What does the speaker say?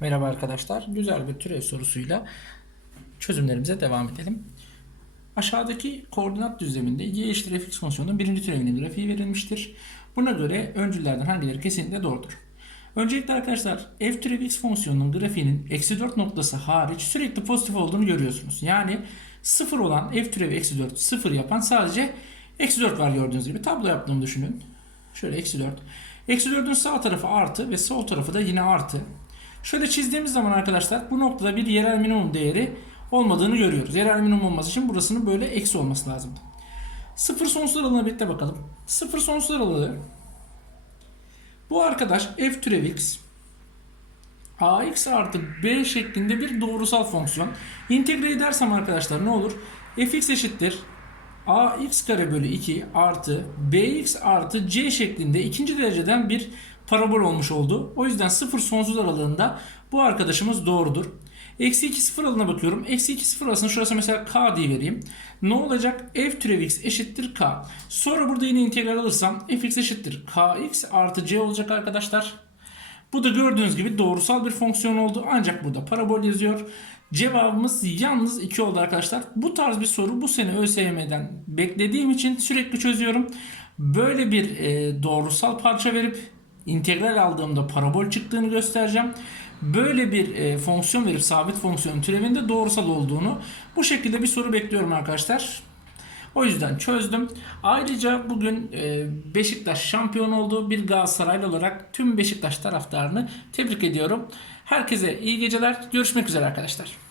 Merhaba arkadaşlar. Güzel bir türev sorusuyla çözümlerimize devam edelim. Aşağıdaki koordinat düzleminde y eşittir fx fonksiyonunun birinci türevinin grafiği verilmiştir. Buna göre öncüllerden hangileri kesinlikle doğrudur? Öncelikle arkadaşlar f türev x fonksiyonunun grafiğinin eksi 4 noktası hariç sürekli pozitif olduğunu görüyorsunuz. Yani 0 olan f türevi eksi 4 0 yapan sadece eksi 4 var gördüğünüz gibi. Tablo yaptığımı düşünün. Şöyle eksi 4. Eksi 4'ün sağ tarafı artı ve sol tarafı da yine artı. Şöyle çizdiğimiz zaman arkadaşlar bu noktada bir yerel minimum değeri olmadığını görüyoruz. Yerel minimum olması için burasının böyle eksi olması lazım. Sıfır sonsuz aralığına birlikte bakalım. Sıfır sonsuz aralığı bu arkadaş f türev x ax artı b şeklinde bir doğrusal fonksiyon. İntegre edersem arkadaşlar ne olur? fx eşittir ax kare bölü 2 artı bx artı c şeklinde ikinci dereceden bir parabol olmuş oldu. O yüzden 0 sonsuz aralığında bu arkadaşımız doğrudur. Eksi 2 sıfır aralığına bakıyorum. Eksi 2 sıfır arasında şurası mesela k diye vereyim. Ne olacak? f türev x eşittir k. Sonra burada yine integral alırsam fx eşittir kx artı c olacak arkadaşlar. Bu da gördüğünüz gibi doğrusal bir fonksiyon oldu. Ancak burada parabol yazıyor. Cevabımız yalnız 2 oldu arkadaşlar. Bu tarz bir soru bu sene ÖSYM'den beklediğim için sürekli çözüyorum. Böyle bir e, doğrusal parça verip integral aldığımda parabol çıktığını göstereceğim. Böyle bir e, fonksiyon verip sabit fonksiyon türevinde doğrusal olduğunu bu şekilde bir soru bekliyorum arkadaşlar. O yüzden çözdüm. Ayrıca bugün e, Beşiktaş şampiyon oldu. Bir Galatasaraylı olarak tüm Beşiktaş taraftarını tebrik ediyorum. Herkese iyi geceler. Görüşmek üzere arkadaşlar.